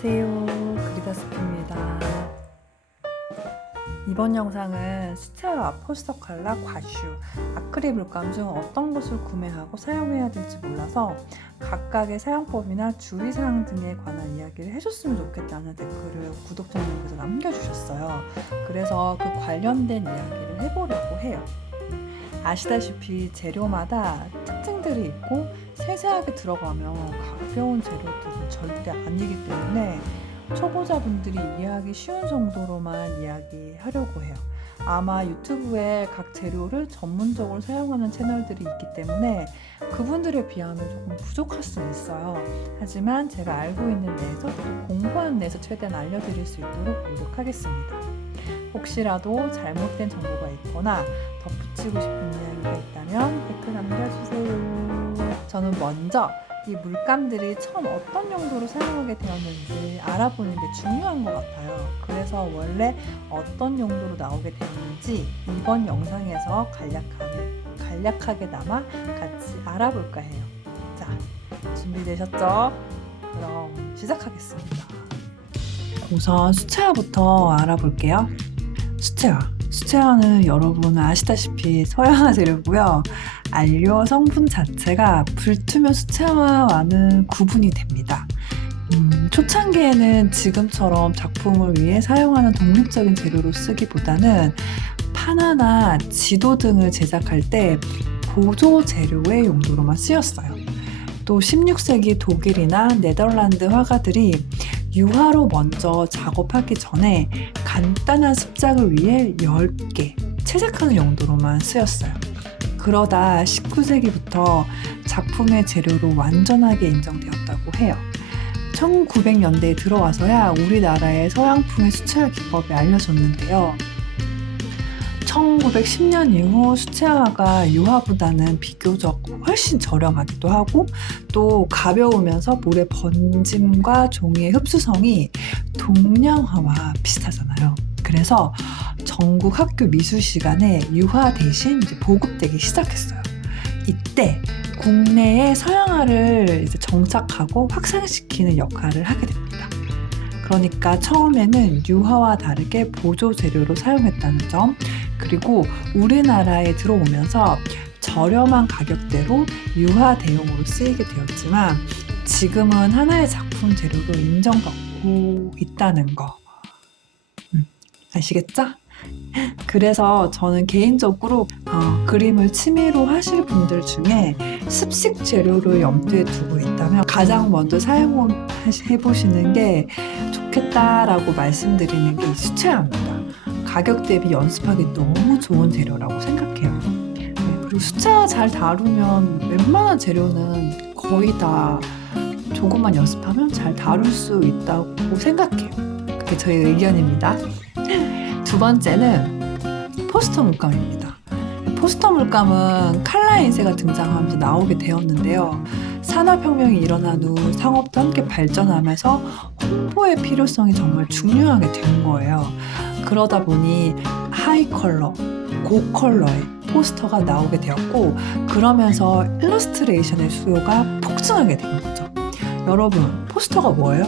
안녕하세요. 그리다스피입니다. 이번 영상은 수채화, 포스터 컬러, 과슈, 아크릴 물감 중 어떤 것을 구매하고 사용해야 될지 몰라서 각각의 사용법이나 주의사항 등에 관한 이야기를 해줬으면 좋겠다는 댓글을 구독자님께서 남겨주셨어요. 그래서 그 관련된 이야기를 해보려고 해요. 아시다시피 재료마다 특징들이 있고 세세하게 들어가면 가벼운 재료들은 절대 아니기 때문에 초보자분들이 이해하기 쉬운 정도로만 이야기하려고 해요. 아마 유튜브에 각 재료를 전문적으로 사용하는 채널들이 있기 때문에 그분들에 비하면 조금 부족할 수는 있어요. 하지만 제가 알고 있는 내에서 또 공부하는 내에서 최대한 알려드릴 수 있도록 노력하겠습니다. 혹시라도 잘못된 정보가 있거나 덧붙이고 싶은 이야기가 있다면 댓글 남겨주세요. 저는 먼저 이 물감들이 처음 어떤 용도로 사용하게 되었는지 알아보는 게 중요한 것 같아요. 그래서 원래 어떤 용도로 나오게 되었는지 이번 영상에서 간략하게 담아 같이 알아볼까 해요. 자, 준비되셨죠? 그럼 시작하겠습니다. 우선 수채화부터 알아볼게요. 수채화는 여러분 아시다시피 서양화 재료고요. 안료 성분 자체가 불투명 수채화와는 구분이 됩니다. 초창기에는 지금처럼 작품을 위해 사용하는 독립적인 재료로 쓰기보다는 판화나 지도 등을 제작할 때 보조 재료의 용도로만 쓰였어요. 또 16세기 독일이나 네덜란드 화가들이 유화로 먼저 작업하기 전에 간단한 습작을 위해 10개 채색하는 용도로만 쓰였어요. 그러다 19세기부터 작품의 재료로 완전하게 인정되었다고 해요. 1900년대에 들어와서야 우리나라의 서양풍의 수채화 기법이 알려졌는데요. 1910년 이후 수채화가 유화보다는 비교적 훨씬 저렴하기도 하고 또 가벼우면서 물의 번짐과 종이의 흡수성이 동양화와 비슷하잖아요. 그래서 전국 학교 미술 시간에 유화 대신 이제 보급되기 시작했어요. 이때 국내에 서양화를 이제 정착하고 확산시키는 역할을 하게 됩니다. 그러니까 처음에는 유화와 다르게 보조 재료로 사용했다는 점, 그리고 우리나라에 들어오면서 저렴한 가격대로 유화 대용으로 쓰이게 되었지만 지금은 하나의 작품 재료로 인정받고 있다는 거 아시겠죠? 그래서 저는 개인적으로 그림을 취미로 하실 분들 중에 습식 재료를 염두에 두고 있다면 가장 먼저 사용해보시는 게 좋겠다라고 말씀드리는 게 이 수채화입니다. 가격 대비 연습하기 너무 좋은 재료라고 생각해요. 그리고 수채화 잘 다루면 웬만한 재료는 거의 다 조금만 연습하면 잘 다룰 수 있다고 생각해요. 그게 저의 의견입니다. 두 번째는 포스터 물감입니다. 포스터 물감은 칼라 인쇄가 등장하면서 나오게 되었는데요. 산업혁명이 일어난 후 상업도 함께 발전하면서 홍보의 필요성이 정말 중요하게 된 거예요. 그러다 보니 하이 컬러, 고컬러의 포스터가 나오게 되었고 그러면서 일러스트레이션의 수요가 폭증하게 된 거죠. 여러분, 포스터가 뭐예요?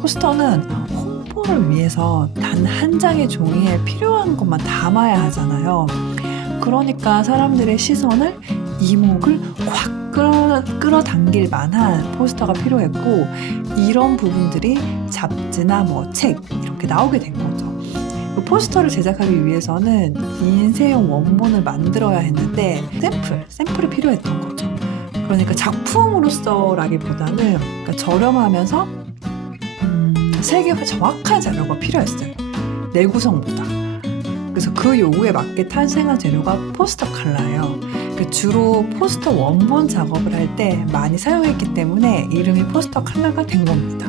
포스터는 홍보를 위해서 단 한 장의 종이에 필요한 것만 담아야 하잖아요. 그러니까 사람들의 시선을 이목을 확 끌어당길 만한 포스터가 필요했고 이런 부분들이 잡지나 책 이렇게 나오게 된 거죠. 그 포스터를 제작하기 위해서는 인쇄용 원본을 만들어야 했는데 샘플이 필요했던 거죠. 그러니까 작품으로서라기보다는 그러니까 저렴하면서 색이 정확한 재료가 필요했어요. 내구성보다. 그래서 그 요구에 맞게 탄생한 재료가 포스터 컬러예요. 주로 포스터 원본 작업을 할 때 많이 사용했기 때문에 이름이 포스터 컬러가 된 겁니다.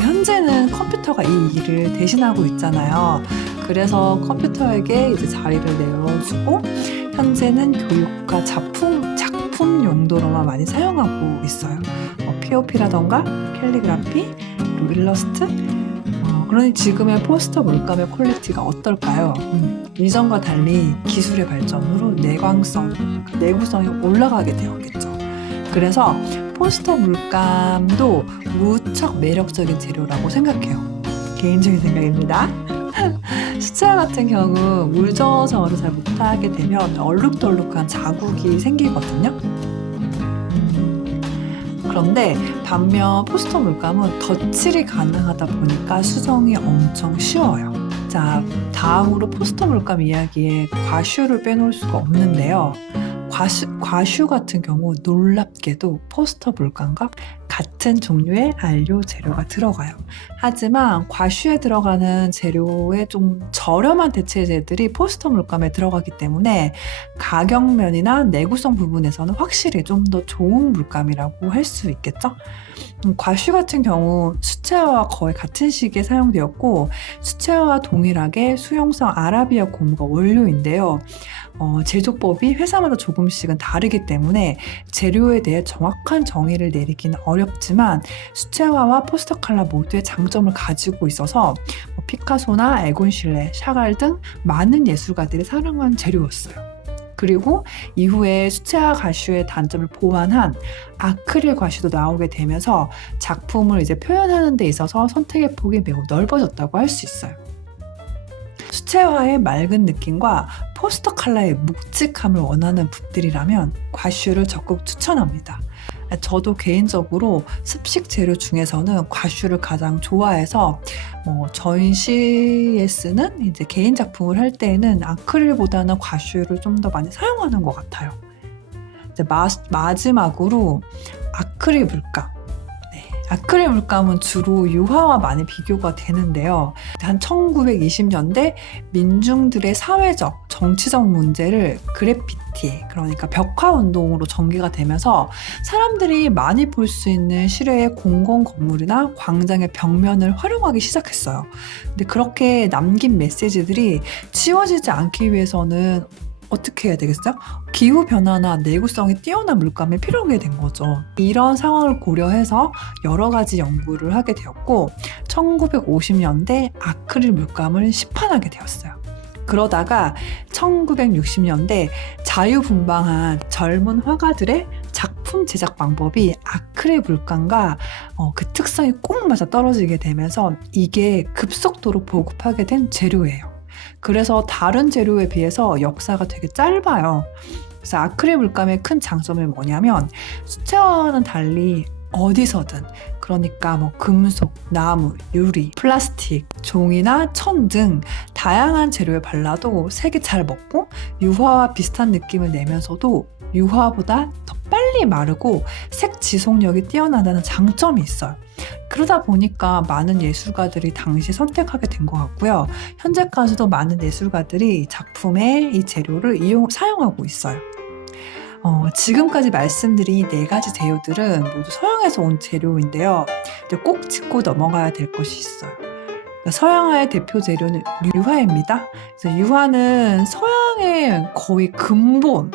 현재는 컴퓨터가 이 일을 대신하고 있잖아요. 그래서 컴퓨터에게 이제 자리를 내어주고 현재는 교육과 작품 용도로만 많이 사용하고 있어요. POP라던가 캘리그라피, 그리고 일러스트. 그러니 지금의 포스터 물감의 퀄리티가 어떨까요? 이전과 달리 기술의 발전으로 내구성이 올라가게 되었겠죠. 그래서 포스터 물감도 무척 매력적인 재료라고 생각해요. 개인적인 생각입니다. 수채화 같은 경우 물 저어서를 잘 못하게 되면 얼룩덜룩한 자국이 생기거든요. 그런데 반면 포스터 물감은 덧칠이 가능하다 보니까 수정이 엄청 쉬워요. 자, 다음으로 포스터 물감 이야기에 과슈를 빼놓을 수가 없는데요. 과슈 같은 경우 놀랍게도 포스터 물감과 같은 종류의 안료 재료가 들어가요. 하지만 과슈에 들어가는 재료의 좀 저렴한 대체재들이 포스터 물감에 들어가기 때문에 가격면이나 내구성 부분에서는 확실히 좀 더 좋은 물감이라고 할 수 있겠죠? 과슈 같은 경우 수채화와 거의 같은 시기에 사용되었고 수채화와 동일하게 수용성 아라비아 고무가 원료인데요. 제조법이 회사마다 조금씩은 다르기 때문에 재료에 대해 정확한 정의를 내리기는 어렵지만 수채화와 포스터 칼라 모두의 장점을 가지고 있어서 피카소나 에곤 실레, 샤갈 등 많은 예술가들이 사랑한 재료였어요. 그리고 이후에 수채화 과슈의 단점을 보완한 아크릴 과슈도 나오게 되면서 작품을 이제 표현하는 데 있어서 선택의 폭이 매우 넓어졌다고 할 수 있어요. 수채화의 맑은 느낌과 포스터 컬러의 묵직함을 원하는 분들이라면 과슈를 적극 추천합니다. 저도 개인적으로 습식 재료 중에서는 과슈를 가장 좋아해서 전시에 쓰는 이제 개인 작품을 할 때에는 아크릴보다는 과슈를 좀 더 많이 사용하는 것 같아요. 이제 마지막으로 아크릴 물감. 아크릴 물감은 주로 유화와 많이 비교가 되는데요. 한 1920년대 민중들의 사회적, 정치적 문제를 그래피티, 그러니까 벽화 운동으로 전개가 되면서 사람들이 많이 볼 수 있는 시내의 공공 건물이나 광장의 벽면을 활용하기 시작했어요. 근데 그렇게 남긴 메시지들이 지워지지 않기 위해서는 어떻게 해야 되겠어요? 기후변화나 내구성이 뛰어난 물감이 필요하게 된 거죠. 이런 상황을 고려해서 여러 가지 연구를 하게 되었고 1950년대 아크릴 물감을 시판하게 되었어요. 그러다가 1960년대 자유분방한 젊은 화가들의 작품 제작 방법이 아크릴 물감과 그 특성이 꼭 맞아 떨어지게 되면서 이게 급속도로 보급하게 된 재료예요. 그래서 다른 재료에 비해서 역사가 되게 짧아요. 그래서 아크릴 물감의 큰 장점이 뭐냐면 수채화와는 달리 어디서든, 그러니까 금속, 나무, 유리, 플라스틱, 종이나 천 등 다양한 재료에 발라도 색이 잘 먹고 유화와 비슷한 느낌을 내면서도 유화보다 더 빨리 마르고 색 지속력이 뛰어나다는 장점이 있어요. 그러다 보니까 많은 예술가들이 당시 선택하게 된 것 같고요. 현재까지도 많은 예술가들이 작품에 이 재료를 사용하고 있어요. 지금까지 말씀드린 이 4가지 재료들은 모두 서양에서 온 재료인데요. 꼭 짚고 넘어가야 될 것이 있어요. 서양화의 대표 재료는 유화입니다. 그래서 유화는 서양의 거의 근본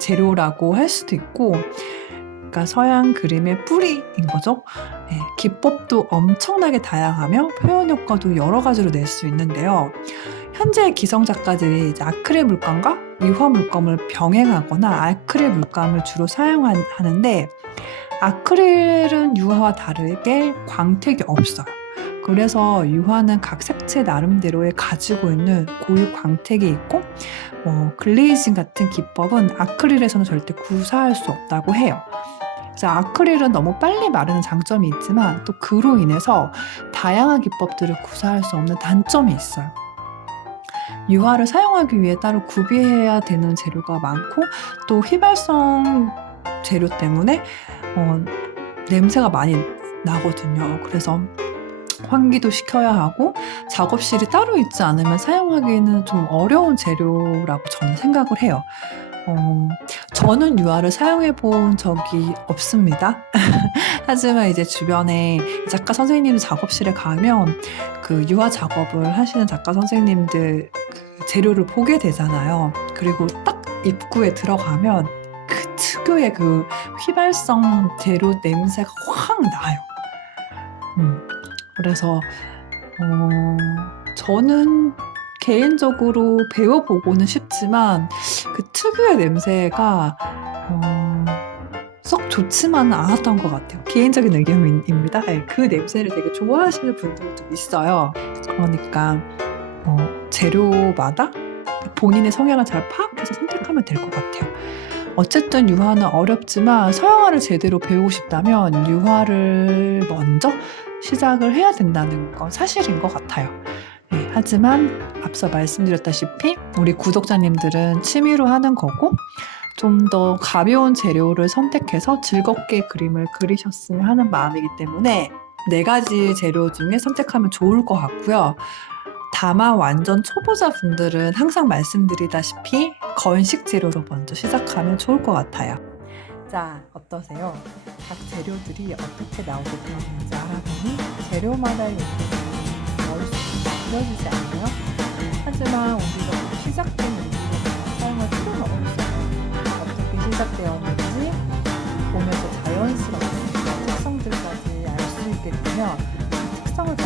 재료라고 할 수도 있고, 그러니까 서양 그림의 뿌리인 거죠. 기법도 엄청나게 다양하며 표현 효과도 여러 가지로 낼 수 있는데요. 현재 기성 작가들이 이제 아크릴 물감과 유화 물감을 병행하거나 아크릴 물감을 주로 사용하는데, 아크릴은 유화와 다르게 광택이 없어요. 그래서 유화는 각 색채 나름대로의 가지고 있는 고유 광택이 있고, 글레이징 같은 기법은 아크릴에서는 절대 구사할 수 없다고 해요. 그래서 아크릴은 너무 빨리 마르는 장점이 있지만 또 그로 인해서 다양한 기법들을 구사할 수 없는 단점이 있어요. 유화를 사용하기 위해 따로 구비해야 되는 재료가 많고, 또 휘발성 재료 때문에 냄새가 많이 나거든요. 그래서 환기도 시켜야 하고 작업실이 따로 있지 않으면 사용하기는 좀 어려운 재료라고 저는 생각을 해요. 저는 유화를 사용해 본 적이 없습니다. 하지만 이제 주변에 작가 선생님 작업실에 가면 그 유화 작업을 하시는 작가 선생님들 그 재료를 보게 되잖아요. 그리고 딱 입구에 들어가면 그 특유의 그 휘발성 재료 냄새가 확 나요. 그래서 저는 개인적으로 배워보고는 싶지만 그 특유의 냄새가 썩 좋지만은 않았던 것 같아요. 개인적인 의견입니다. 네, 그 냄새를 되게 좋아하시는 분들도 있어요. 그러니까 재료마다 본인의 성향을 잘 파악해서 선택하면 될 것 같아요. 어쨌든 유화는 어렵지만 서양화를 제대로 배우고 싶다면 유화를 먼저 시작을 해야 된다는 건 사실인 것 같아요. 네, 하지만 앞서 말씀드렸다시피 우리 구독자님들은 취미로 하는 거고 좀 더 가벼운 재료를 선택해서 즐겁게 그림을 그리셨으면 하는 마음이기 때문에 4가지 재료 중에 선택하면 좋을 것 같고요. 다만 완전 초보자 분들은 항상 말씀드리다시피 건식 재료로 먼저 시작하면 좋을 것 같아요. 자, 어떠세요? 각 재료들이 어떻게 나오게 되었는지 알아보니 재료마다의 요소가 머릿속에 그려지지 않아요? 하지만 우리가 꼭 시작된 요소를 사용할 필요는 없어요. 어떻게 시작되었는지 보면서 자연스럽게 특성들까지 알 수 있게 되면 그 특성을